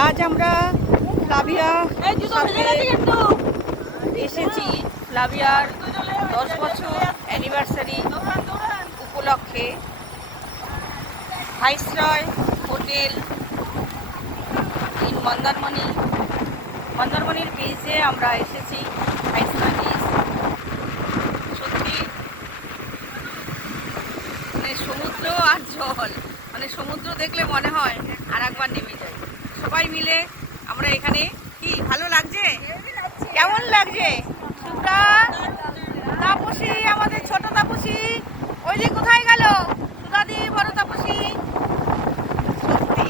আজ আমরা ফ্লাভিয়া এসেছি ফ্লাভিয়ার 10 বছর অ্যানিভার্সারি উপলক্ষে ভাইসরয় হোটেল ইন মন্দারমণির বিচে আমরা এসেছি। ভাইসরয় বিচ সত্যি মানে সমুদ্র আর জল, মানে সমুদ্র দেখলে মনে হয় আর একবার নেমে যায়। সবাই মিলে আমরা এখানে, কি ভালো লাগছে? কেমন লাগছে? সুব্রা, তাপসী, আমাদের ছোট তাপসী ওই যে কোথায় গেল? সুদাদি, বড় তাপসী। সত্যি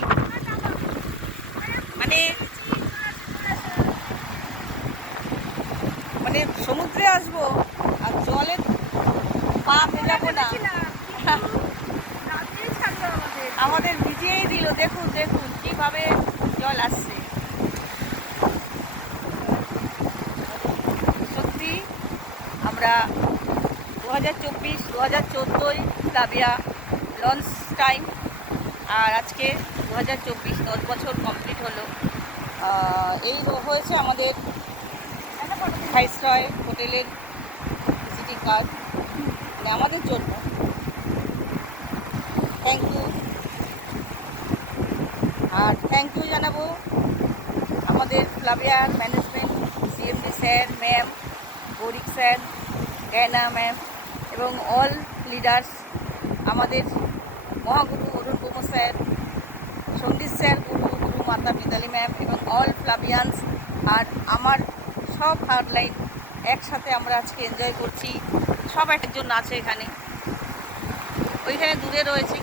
মানে মানে সমুদ্রে আসবো আর জলে পা ভেজাবো না, আমাদের ভিজিয়েই দিল। দেখুন দেখুন কিভাবে জল আসছে। সত্যি আমরা 2014 ফ্লাভিয়া লঞ্চ টাইম, আর আজকে 2024 10 বছর কমপ্লিট হলো। এই হয়েছে আমাদের ভাইসরয় হোটেলের ভিজিটিং কার্ড, মানে আমাদের জন্য। Thank you. আর থ্যাংক ইউ জানাবো আমাদের ফ্লাভিয়ার management, CMD sir, ma'am, Gourik sir, Gayna ma'am এবং অল লিডার্স, আমাদের মহাগুরু অরুণ কুমার স্যার, সন্দীপ স্যার, গুরু মাতা মিতালি ম্যাম এবং অল ফ্লাভিয়ান্স। আর আমার সব হার্ডলাইন একসাথে আমরা আজকে এনজয় করছি। সব একজন আছে এখানে, ওইখানে দূরে রয়েছে।